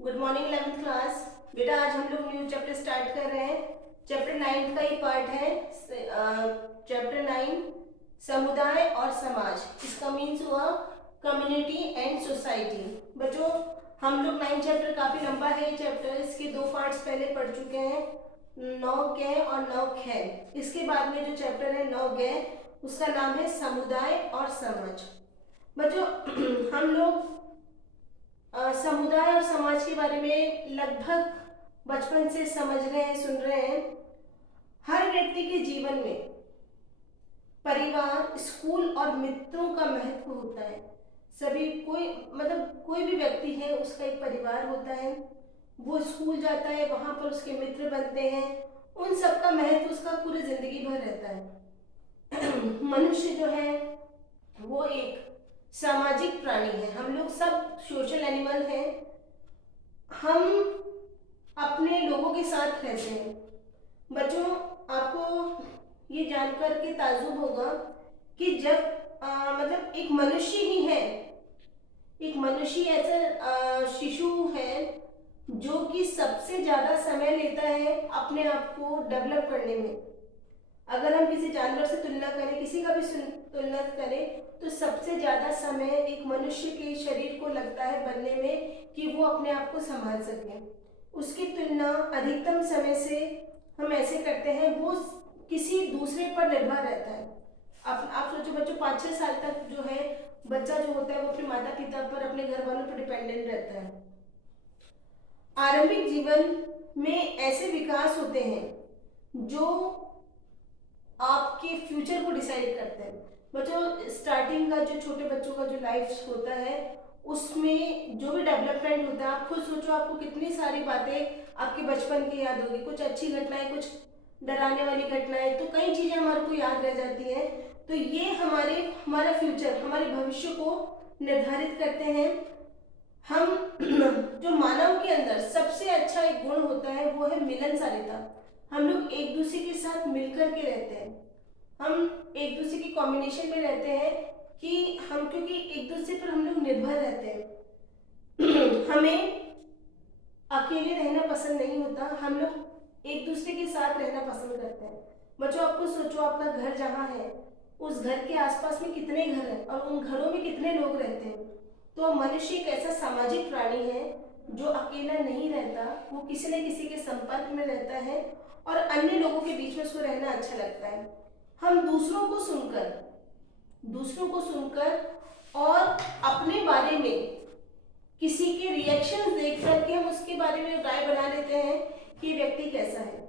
Good morning 11th class. बेटा आज हम लोग न्यू चैप्टर स्टार्ट कर रहे हैं। चैप्टर 9 का ही पार्ट है। चैप्टर 9 समुदाय और समाज। इसका मीन्स हुआ कम्युनिटी एंड सोसाइटी। बच्चों हम लोग 9 चैप्टर काफी लंबा है ये चैप्टर। इसके दो पार्ट्स पहले पढ़ चुके हैं, 9 ग और 9 ख। इसके बाद में जो चैप्टर है 9 ग उसका नाम है समुदाय और समाज। बच्चों हम लोग समुदाय और समाज के बारे में लगभग बचपन से समझ रहे हैं, सुन रहे हैं। हर व्यक्ति के जीवन में परिवार, स्कूल और मित्रों का महत्व होता है। सभी कोई भी व्यक्ति है उसका एक परिवार होता है। वो स्कूल जाता है, वहां पर उसके मित्र बनते हैं। उन सब का महत्व उसका पूरी जिंदगी भर रहता है। मनुष्य जो है वो एक सामाजिक प्राणी है। हम लोग सब सोशल एनिमल हैं। हम अपने लोगों के साथ रहते हैं। बच्चों आपको ये जानकर के ताज्जुब होगा कि जब एक मनुष्य ही है, एक मनुष्य ऐसा शिशु है जो कि सबसे ज्यादा समय लेता है अपने आप को डेवलप करने में। अगर हम किसी जानवर से तुलना करें, किसी का भी तुलना करें, तो सबसे ज्यादा समय एक मनुष्य के शरीर को लगता है बनने में कि वो अपने आप को संभाल सके। उसकी तुलना अधिकतम समय से हम ऐसे करते हैं वो किसी दूसरे पर निर्भर रहता है। आप सोचो बच्चों 5-6 साल तक जो है बच्चा जो होता है वो अपने माता पिता पर, अपने घर वालों पर डिपेंडेंट रहता है। आरंभिक जीवन में ऐसे विकास होते हैं जो आपके फ्यूचर को डिसाइड करते हैं। बच्चों स्टार्टिंग का जो छोटे बच्चों का जो लाइफ होता है उसमें जो भी डेवलपमेंट होता है, आप खुद सोचो आपको कितनी सारी बातें आपके बचपन की याद होगी। कुछ अच्छी घटनाएं, कुछ डराने वाली घटनाएं, तो कई चीजें हमारे को याद रह जाती हैं। तो ये हमारा फ्यूचर, हमारे भविष्य को निर्धारित करते हैं। हम जो मानव के अंदर सबसे अच्छा एक गुण होता है वो है मिलनसारिता। हम लोग एक दूसरे के साथ मिलकर के रहते हैं। हम एक दूसरे की कॉम्बिनेशन में रहते हैं कि हम, क्योंकि एक दूसरे पर हम लोग निर्भर रहते हैं। हमें अकेले रहना पसंद नहीं होता, हम लोग एक दूसरे के साथ रहना पसंद करते हैं। बच्चों आपको सोचो आपका घर जहाँ है उस घर के आसपास में कितने घर हैं और उन घरों में कितने लोग रहते हैं। तो मनुष्य एक ऐसा सामाजिक प्राणी है जो अकेला नहीं रहता, वो किसी न किसी के संपर्क में रहता है और अन्य लोगों के बीच में उसको रहना अच्छा लगता है। हम दूसरों को सुनकर और अपने बारे में किसी के रिएक्शन देख करके हम उसके बारे में राय बना लेते हैं कि व्यक्ति कैसा है।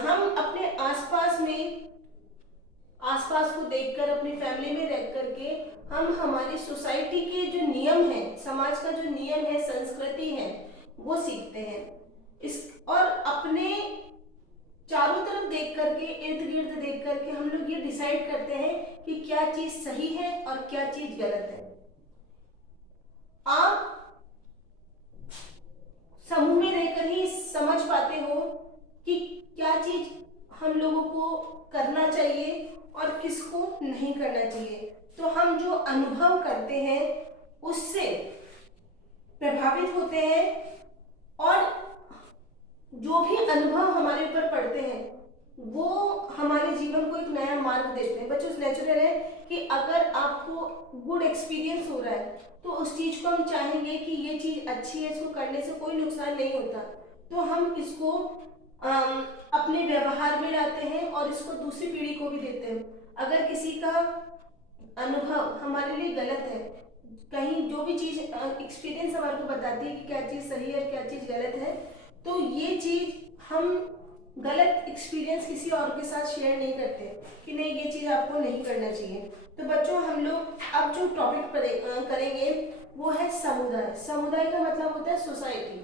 हम अपने आसपास को देखकर, अपनी फैमिली में रह करके हम हमारी सोसाइटी के जो नियम है, समाज का जो नियम है, संस्कृति है, वो सीखते हैं। इस और अपने चारों तरफ देख करके, इर्द गिर्द देख करके हम लोग ये डिसाइड करते हैं कि क्या चीज सही है और क्या चीज गलत है। आप समूह में रहकर ही समझ पाते हो कि क्या चीज हम लोगों को करना चाहिए और किसको नहीं करना चाहिए। तो हम जो अनुभव करते हैं उससे प्रभावित होते हैं और जो भी अनुभव हमारे ऊपर पड़ते हैं वो हमारे जीवन को एक नया मार्ग देते हैं। बच्चों नेचुरल है कि अगर आपको गुड एक्सपीरियंस हो रहा है तो उस चीज को हम चाहेंगे कि ये चीज अच्छी है, इसको करने से कोई नुकसान नहीं होता, तो हम इसको अपने व्यवहार में लाते हैं और इसको दूसरी पीढ़ी को भी देते हैं। अगर किसी का अनुभव हमारे लिए गलत है, कहीं जो भी चीज एक्सपीरियंस हमारे को बताती है कि क्या चीज सही है और क्या चीज गलत है, तो ये चीज हम गलत एक्सपीरियंस किसी और के साथ शेयर नहीं करते कि नहीं ये चीज आपको नहीं करना चाहिए। तो बच्चों हम लोग अब जो टॉपिक करेंगे वो है समुदाय। समुदाय का मतलब होता है सोसाइटी।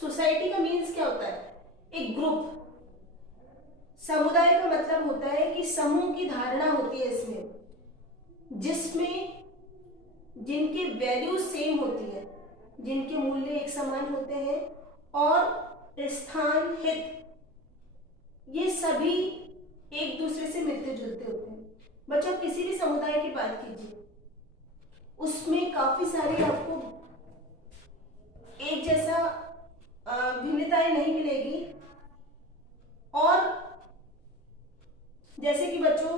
सोसाइटी का मीन्स क्या होता है? एक ग्रुप। समुदाय का मतलब होता है कि समूह की धारणा होती है इसमें, जिसमें जिनकी वैल्यू सेम होती है, जिनके मूल्य एक समान होते हैं और स्थान, हित, ये सभी एक दूसरे से मिलते जुलते होते हैं। बच्चों किसी भी समुदाय की बात कीजिए, उसमें काफी सारी आपको एक जैसा भिन्नताएं नहीं मिलेगी। और जैसे कि बच्चों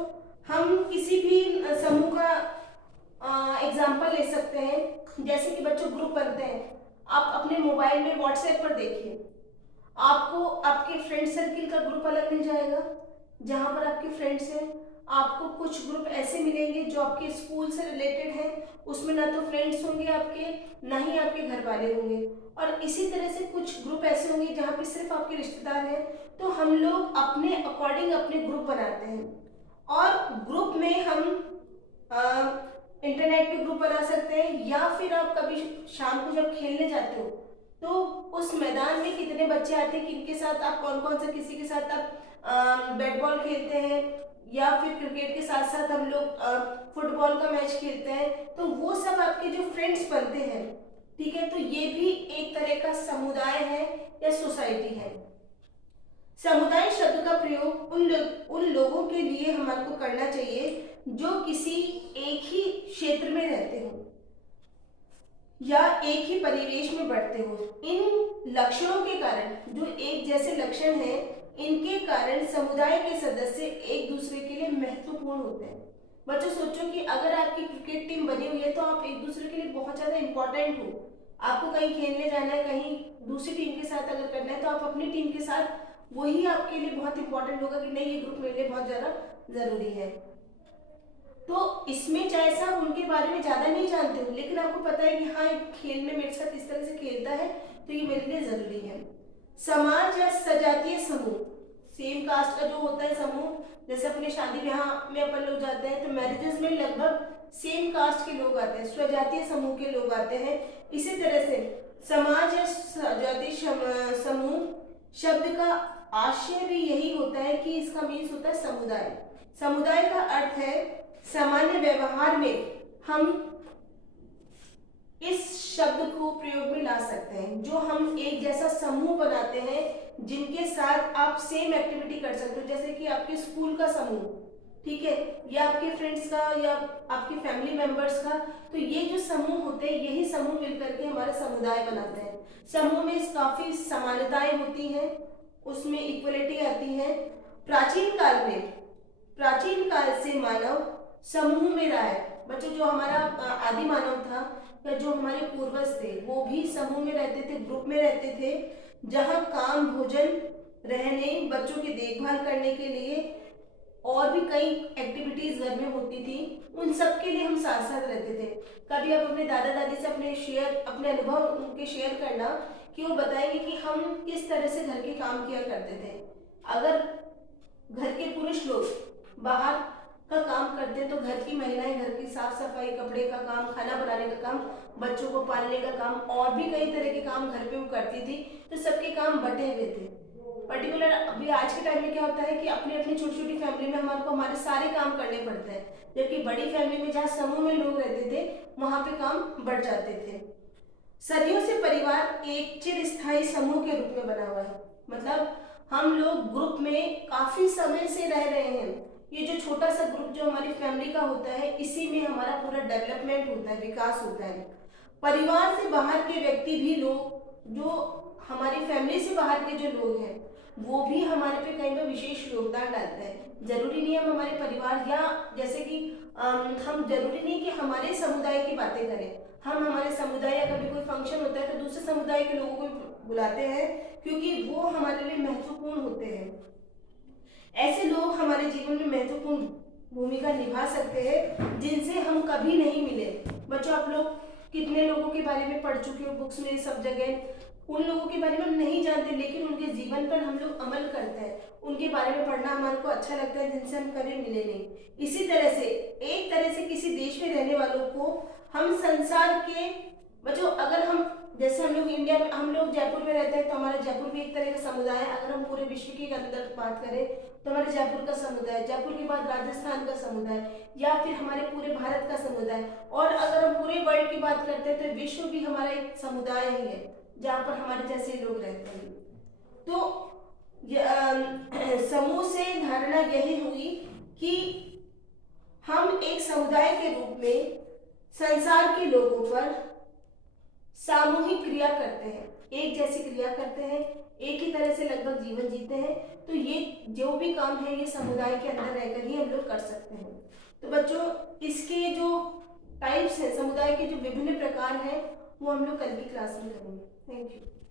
हम किसी भी समूह का एग्जाम्पल ले सकते हैं। जैसे कि बच्चों ग्रुप बनते हैं, आप अपने मोबाइल में व्हाट्सएप पर देखिए, आपको आपके फ्रेंड सर्किल का ग्रुप अलग मिल जाएगा जहां पर आपके फ्रेंड्स हैं। आपको कुछ ग्रुप ऐसे मिलेंगे जो आपके स्कूल से रिलेटेड हैं, उसमें ना तो फ्रेंड्स होंगे आपके, ना ही आपके घर वाले होंगे। और इसी तरह से कुछ ग्रुप ऐसे होंगे जहाँ पे सिर्फ आपके रिश्तेदार हैं। तो हम लोग अपने अकॉर्डिंग अपने ग्रुप बनाते हैं, और ग्रुप में हम इंटरनेट पे ग्रुप बना सकते हैं, या फिर आप कभी शाम को जब खेलने जाते हो तो उस मैदान में कितने बच्चे आते हैं, किनके साथ आप कौन कौन से किसी के साथ आप बैट बॉल खेलते हैं, या फिर क्रिकेट के साथ साथ हम लोग फुटबॉल का मैच खेलते हैं, तो वो सब आपके जो फ्रेंड्स बनते हैं, ठीक है। तो ये भी एक तरह का समुदाय है या सोसाइटी है। समुदाय शब्द का प्रयोग उन लोगों के लिए हमारे को करना चाहिए जो किसी एक ही क्षेत्र में रहते हो या एक ही परिवेश में बढ़ते हो। इन लक्षणों के कारण, जो एक जैसे लक्षण हैं, इनके कारण समुदाय के सदस्य एक दूसरे के लिए महत्वपूर्ण होते हैं। बच्चों सोचो कि अगर आपकी क्रिकेट टीम बनी हुई है तो आप एक दूसरे के लिए बहुत ज्यादा इंपॉर्टेंट हो। आपको कहीं खेलने जाना है, कहीं दूसरी टीम के साथ अगर करना है, तो आप अपनी टीम के साथ, वही आपके लिए बहुत इंपॉर्टेंट होगा कि नहीं, ये ग्रुप मेरे लिए बहुत ज्यादा जरूरी है। तो इसमें चाहे साहब उनके बारे में ज्यादा नहीं जानते हो, लेकिन आपको पता है कि हाँ, खेल में मेरे साथ इस तरह से खेलता है तो ये मेरे लिए जरूरी है। समाज या सजातीय समूह, सेम कास्ट का जो होता है समूह, जैसे अपने शादी ब्याह में अपन लोग जाते हैं तो मैरिजेस में लगभग सेम कास्ट के लोग आते हैं, स्वजातीय समूह के लोग आते हैं। इसी तरह से समाज या सजातीय समूह शब्द का आशय भी यही होता है कि इसका मीन्स होता है समुदाय। समुदाय का अर्थ है सामान्य व्यवहार में हम इस शब्द को प्रयोग में ला सकते हैं, जो हम एक जैसा समूह बनाते हैं जिनके साथ आप सेम एक्टिविटी कर सकते हो। जैसे कि आपके स्कूल का समूह, ठीक है, या आपके फ्रेंड्स का या आपके फैमिली मेंबर्स का, तो ये जो समूह होते हैं, यही समूह मिलकर के हमारा समुदाय बनाते हैं। समूह में काफी समानताएं होती हैं, उसमें इक्वलिटी आती है। प्राचीन काल से मानव समूह में रहा है। बच्चों जो हमारा आदि मानव था या जो हमारे पूर्वज थे, वो भी समूह में रहते थे, ग्रुप में रहते थे, जहाँ काम, भोजन, रहने, बच्चों की देखभाल करने के लिए और भी कई एक्टिविटीज घर में होती थी, उन सब के लिए हम साथ साथ रहते थे। कभी आप अपने दादा दादी से अपने अनुभव उनके शेयर करना कि वो बताएंगे कि हम किस तरह से घर के काम किया करते थे। अगर घर के पुरुष लोग बाहर का काम करते हैं तो घर की महिलाएं घर की साफ सफाई, कपड़े का काम, खाना बनाने का काम, बच्चों को पालने का काम और भी कई तरह के काम घर पे वो करती थी। तो सबके काम बटे हुए थे। पर्टिकुलर अभी आज के टाइम में क्या होता है कि अपनी अपनी छोटी छोटी फैमिली में हमारे सारे काम करने पड़ते हैं, जबकि बड़ी फैमिली में जहाँ समूह में लोग रहते थे वहां पे काम बढ़ जाते थे। सदियों से परिवार एक चिरस्थायी समूह के रूप में बना हुआ है। मतलब हम लोग ग्रुप में काफी समय से रह रहे हैं। ये जो छोटा सा ग्रुप जो हमारी फैमिली का होता है, इसी में हमारा पूरा डेवलपमेंट होता है, विकास होता है। परिवार से बाहर के व्यक्ति भी लोग, जो हमारी फैमिली से बाहर के जो लोग हैं, वो भी हमारे पे कई बार विशेष योगदान डालते हैं। जरूरी नहीं हम हमारे परिवार या जैसे कि हम जरूरी नहीं कि हमारे समुदाय की बातें करें, हम हमारे समुदाय या कभी कोई फंक्शन होता है तो दूसरे समुदाय के लोगों को बुलाते हैं, क्योंकि वो हमारे लिए महत्वपूर्ण होते हैं। ऐसे लोग हमारे जीवन में महत्वपूर्ण भूमिका निभा सकते हैं जिनसे हम कभी नहीं मिले। बच्चों आप लोग कितने लोगों के बारे में पढ़ चुके हो बुक्स में, सब जगह उन लोगों के बारे में हम नहीं जानते, लेकिन उनके जीवन पर हम लोग अमल करते हैं। उनके बारे में पढ़ना हमारे को अच्छा लगता है जिनसे हम कभी मिले नहीं। इसी तरह से एक तरह से किसी देश में रहने वालों को हम संसार के, बच्चों अगर हम जैसे हम लोग इंडिया में, हम लोग जयपुर में रहते हैं तो हमारा जयपुर भी एक तरह का समुदाय है। अगर हम पूरे विश्व के अंदर बात करें तो हमारे जयपुर का समुदाय, जयपुर के बाद राजस्थान का समुदाय, या फिर हमारे पूरे भारत का समुदाय, और अगर हम पूरे वर्ल्ड की बात करते हैं तो विश्व भी हमारा एक समुदाय ही है जहाँ पर हमारे जैसे लोग रहते हैं। तो समूह से धारणा यही हुई कि हम एक समुदाय के रूप में संसार के लोगों पर सामूहिक क्रिया करते हैं, एक जैसी क्रिया करते हैं, एक ही तरह से लगभग जीवन जीते हैं, तो ये जो भी काम है ये समुदाय के अंदर रहकर ही हम लोग कर सकते हैं। तो बच्चों, इसके जो टाइप्स हैं, समुदाय के जो विभिन्न प्रकार हैं, वो हम लोग कल की क्लास में करेंगे। Thank you.